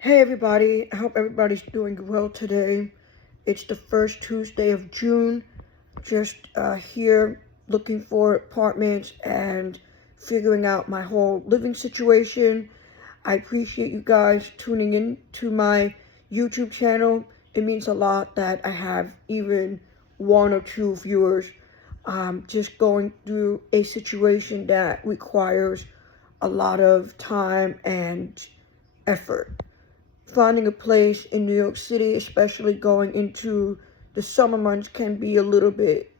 Hey everybody, I hope everybody's doing well today. It's the first Tuesday of June. Just here looking for apartments and figuring out my whole living situation. I appreciate you guys tuning in to my YouTube channel. It means a lot that I have even one or two viewers. Just going through a situation that requires a lot of time and effort. Finding a place in New York City, especially going into the summer months, can be a little bit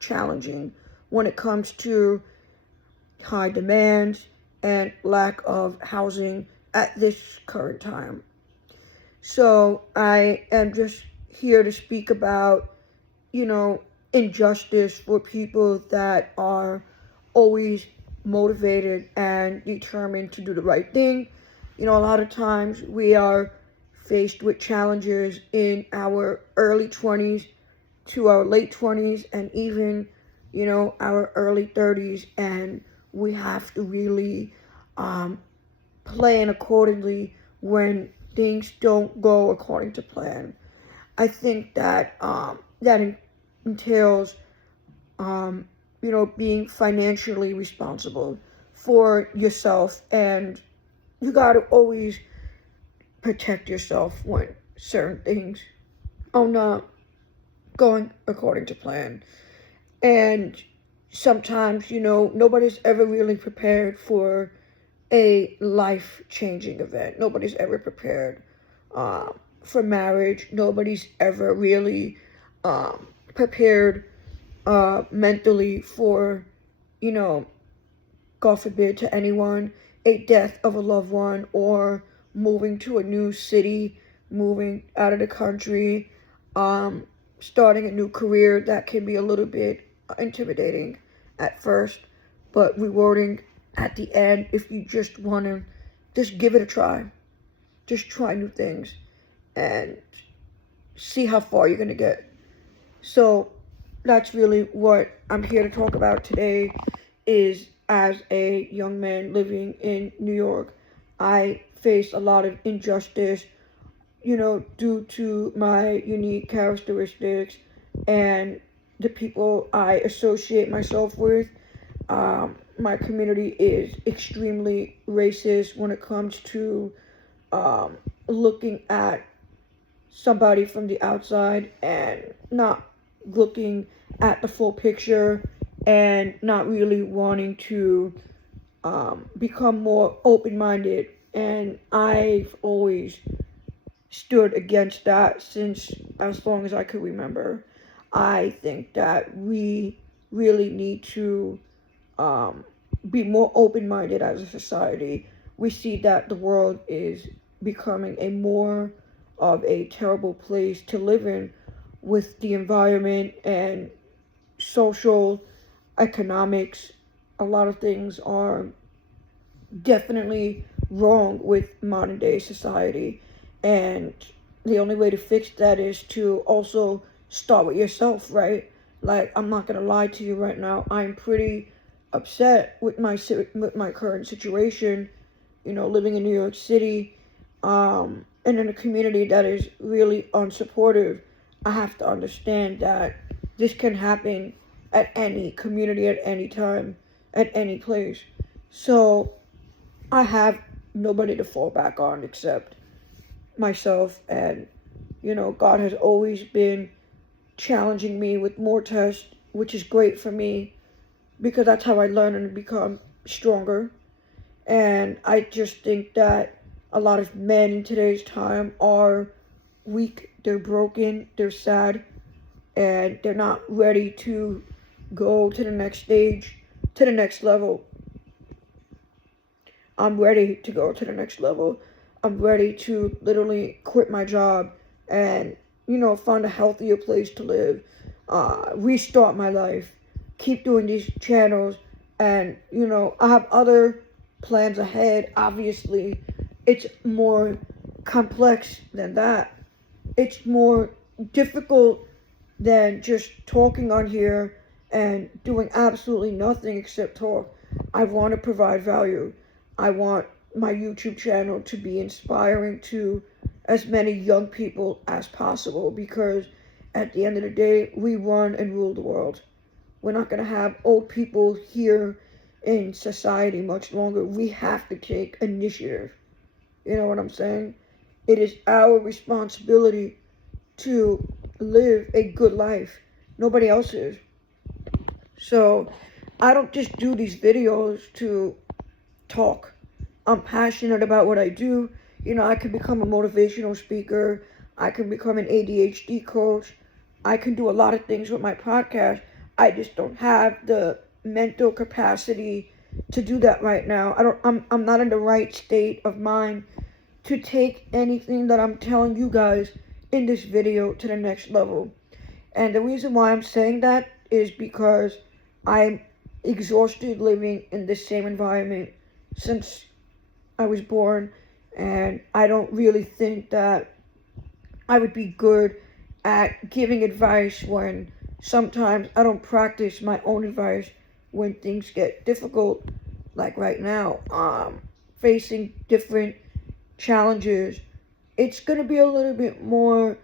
challenging when it comes to high demands and lack of housing at this current time. So I am just here to speak about, you know, injustice for people that are always motivated and determined to do the right thing. A lot of times we are faced with challenges in our early 20s to our late 20s and even, our early 30s, and we have to really plan accordingly when things don't go according to plan. I think that that entails, being financially responsible for yourself, and you got to always protect yourself when certain things are not going according to plan. And sometimes, nobody's ever really prepared for a life-changing event. Nobody's ever prepared for marriage. Nobody's ever really prepared mentally for, God forbid to anyone, a death of a loved one, or moving to a new city, moving out of the country, starting a new career. That can be a little bit intimidating at first, but rewarding at the end if you just want to just give it a try. Just try new things and see how far you're going to get. So that's really what I'm here to talk about today. Is as a young man living in New York, I face a lot of injustice, due to my unique characteristics and the people I associate myself with. My community is extremely racist when it comes to looking at somebody from the outside and not looking at the full picture and not really wanting to become more open-minded. And I've always stood against that since as long as I could remember. I think that we really need to be more open-minded as a society. We see that the world is becoming a more of a terrible place to live in with the environment and social economics. A lot of things are definitely wrong with modern day society, and the only way to fix that is to also start with yourself, right? Like, I'm not gonna lie to you right now, I'm pretty upset with my current situation, living in New York City, and in a community that is really unsupportive. I have to understand that this can happen at any community, at any time, at any place. So I have nobody to fall back on except myself. And, God has always been challenging me with more tests, which is great for me because that's how I learn and become stronger. And I just think that a lot of men in today's time are weak, they're broken, they're sad, and they're not ready to go to the next stage, to the next level. I'm ready to go to the next level. I'm ready to literally quit my job and, find a healthier place to live, restart my life, keep doing these channels, and, I have other plans ahead. Obviously, it's more complex than that. It's more difficult than just talking on here and doing absolutely nothing except talk. I want to provide value. I want my YouTube channel to be inspiring to as many young people as possible, because at the end of the day, we run and rule the world. We're not going to have old people here in society much longer. We have to take initiative. You know what I'm saying? It is our responsibility to live a good life. Nobody else's. So I don't just do these videos to talk. I'm passionate about what I do. You know, I can become a motivational speaker. I can become an ADHD coach. I can do a lot of things with my podcast. I just don't have the mental capacity to do that right now. I'm not in the right state of mind to take anything that I'm telling you guys in this video to the next level. And the reason why I'm saying that is because I'm exhausted living in the same environment since I was born, and I don't really think that I would be good at giving advice when sometimes I don't practice my own advice when things get difficult, like right now, facing different challenges. It's going to be a little bit more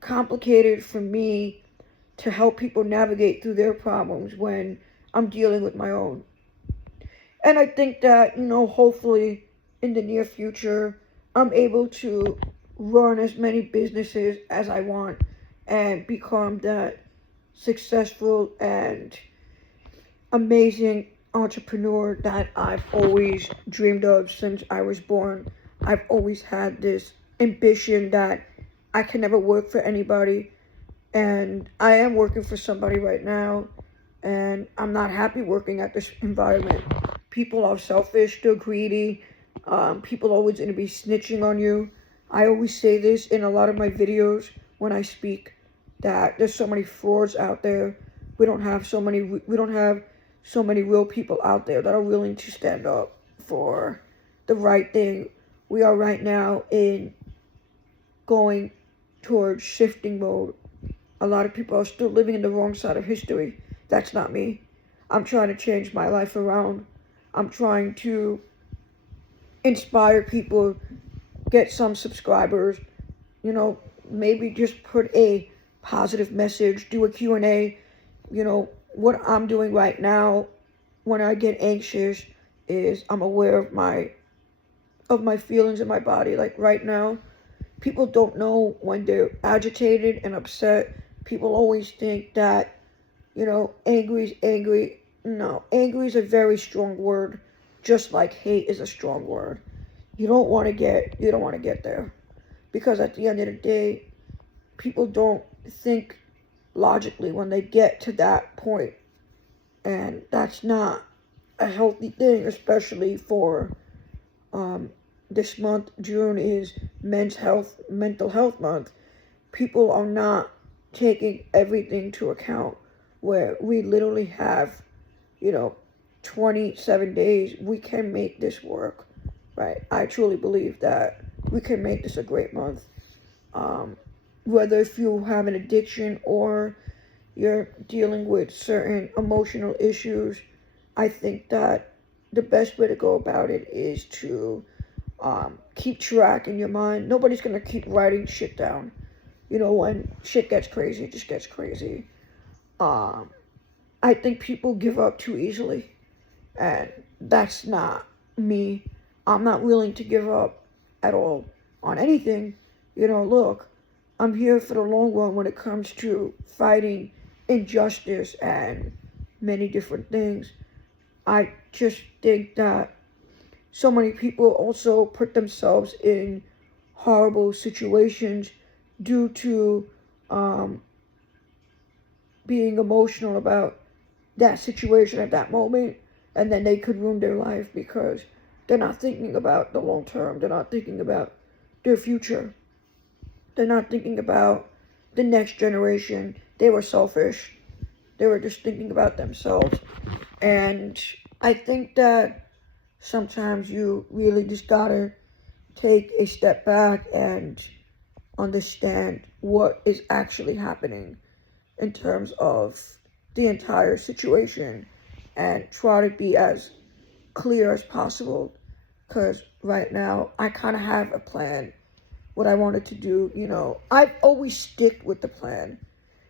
complicated for me to help people navigate through their problems when I'm dealing with my own. And I think that, you know, hopefully in the near future, I'm able to run as many businesses as I want and become that successful and amazing entrepreneur that I've always dreamed of since I was born. I've always had this ambition that I can never work for anybody, and I am working for somebody right now, and I'm not happy working at this environment. People are selfish, they're greedy, people are always going to be snitching on you. I always say this in a lot of my videos when I speak, that there's so many frauds out there. We don't have so many real people out there that are willing to stand up for the right thing. We are right now in going towards shifting mode. A lot of people are still living in the wrong side of history. That's not me. I'm trying to change my life around. I'm trying to inspire people, get some subscribers, you know, maybe just put a positive message, do a Q&A. You know, what I'm doing right now when I get anxious is I'm aware of my feelings in my body. Like right now, people don't know when they're agitated and upset. People always think that, you know, angry is angry. No, angry is a very strong word, just like hate is a strong word. You don't want to get there, because at the end of the day, people don't think logically when they get to that point, and that's not a healthy thing, especially for this month. June is mental health month. People are not taking everything into account, where we literally have, you know, 27 days. We can make this work, right? I truly believe that we can make this a great month. Whether if you have an addiction or you're dealing with certain emotional issues, I think that the best way to go about it is to keep track in your mind. Nobody's going to keep writing shit down. You know, when shit gets crazy, it just gets crazy. I think people give up too easily, and that's not me. I'm not willing to give up at all on anything. You know, look, I'm here for the long run when it comes to fighting injustice and many different things. I just think that so many people also put themselves in horrible situations due to being emotional about that situation at that moment, and then they could ruin their life because they're not thinking about the long term. They're not thinking about their future. They're not thinking about the next generation. They were selfish. They were just thinking about themselves. And I think that sometimes you really just gotta take a step back and understand what is actually happening in terms of the entire situation, and try to be as clear as possible. because right now I kind of have a plan, what I wanted to do. I've always stick with the plan.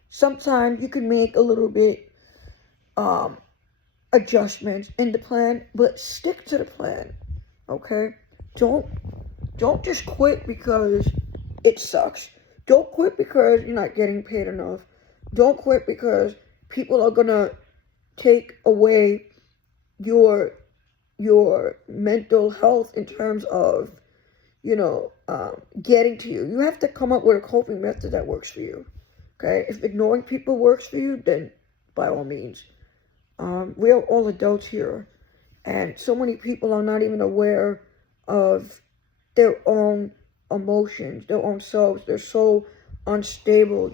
Sometimes you can make a little bit um, adjustments in the plan, but stick to the plan. Okay? Don't don't just quit because it sucks. Don't quit because you're not getting paid enough. Don't quit because people are gonna take away your your mental health in terms of getting to you. You have to come up with a coping method that works for you. Okay, if ignoring people works for you, then by all means. We are all adults here, and so many people are not even aware of their own emotions, their own selves. They're so unstable.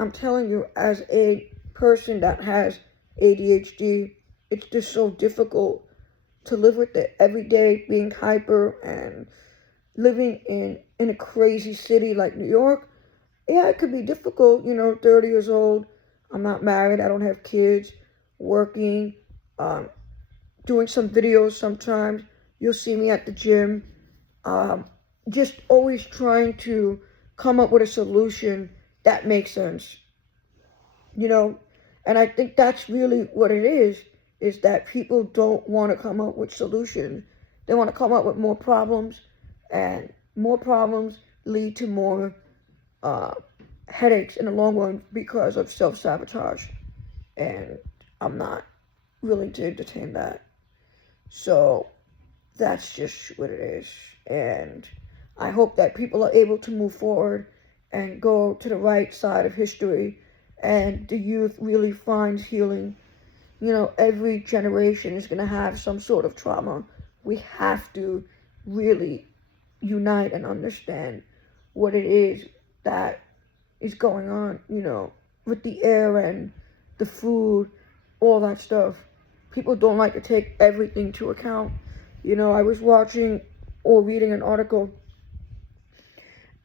I'm telling you, as a person that has ADHD, it's just so difficult to live with it every day, being hyper and living in a crazy city like New York. Yeah, it could be difficult. 30 years old. I'm not married. I don't have kids. Working, um, doing some videos sometimes. You'll see me at the gym. Um, just always trying to come up with a solution that makes sense. you know and I think that's really what it is that people don't want to come up with solutions. They want to come up with more problems, and more problems lead to more uh, headaches in the long run because of self-sabotage, and I'm not willing to entertain that. So that's just what it is, and I hope that people are able to move forward and go to the right side of history, and the youth really finds healing. Every generation is going to have some sort of trauma. We have to really unite and understand what it is that is going on, with the air and the food, all that stuff. People don't like to take everything to account. I was watching or reading an article,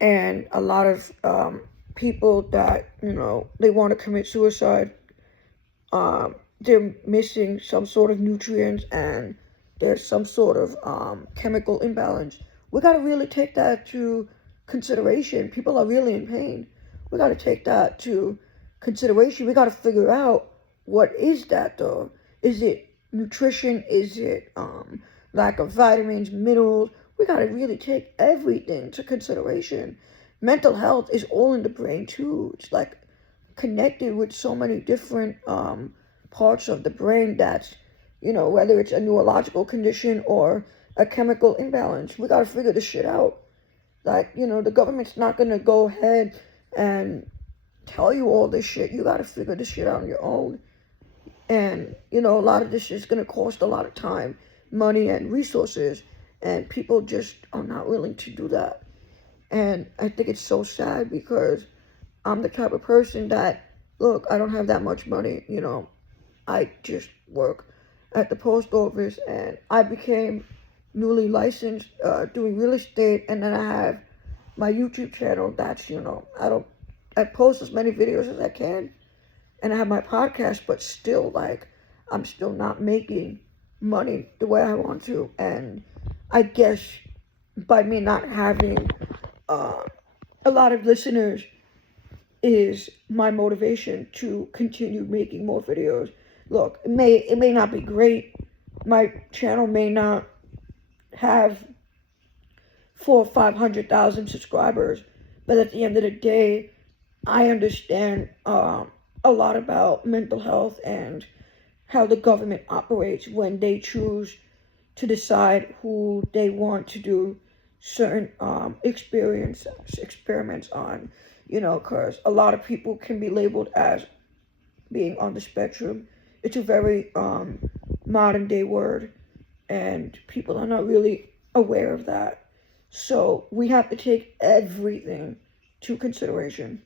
and a lot of people that, they want to commit suicide, they're missing some sort of nutrients, and there's some sort of chemical imbalance. We got to really take that to consideration. People are really in pain. We got to take that to consideration. We got to figure out, what is that though? Is it nutrition? Is it lack of vitamins, minerals? We got to really take everything to consideration. Mental health is all in the brain too. It's like connected with so many different parts of the brain that's, whether it's a neurological condition or a chemical imbalance. We got to figure this shit out. Like, the government's not going to go ahead and tell you all this shit. You got to figure this shit out on your own. And, a lot of this is going to cost a lot of time, money, and resources. And people just are not willing to do that. And I think it's so sad, because I'm the type of person that, look, I don't have that much money. I just work at the post office, and I became newly licensed doing real estate. And then I have my YouTube channel that's, I post as many videos as I can. And I have my podcast, but still, like, I'm still not making money the way I want to. And I guess by me not having a lot of listeners is my motivation to continue making more videos. Look, it may not be great. My channel may not have 400,000 or 500,000 subscribers, but at the end of the day, I understand a lot about mental health and how the government operates when they choose to decide who they want to do certain experiments on, because a lot of people can be labeled as being on the spectrum. It's a very modern day word, and people are not really aware of that. So we have to take everything to consideration.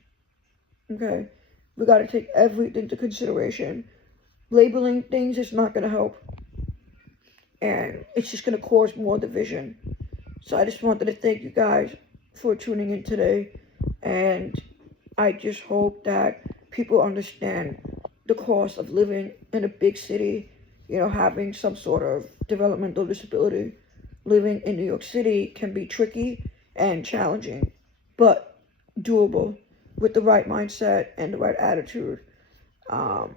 Okay? We got to take everything to consideration. Labeling things is not going to help, and it's just going to cause more division. So I just wanted to thank you guys for tuning in today, and I just hope that people understand the cost of living in a big city, having some sort of developmental disability. living in New York City can be tricky and challenging, but doable with the right mindset and the right attitude. Um,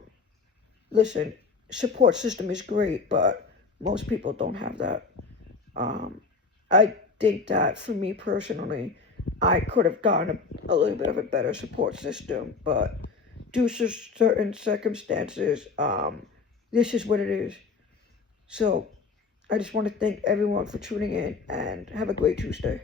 Listen, support system is great, but most people don't have that. I think that for me personally, I could have gotten a little bit of a better support system, but due to certain circumstances, this is what it is. So I just want to thank everyone for tuning in and have a great Tuesday.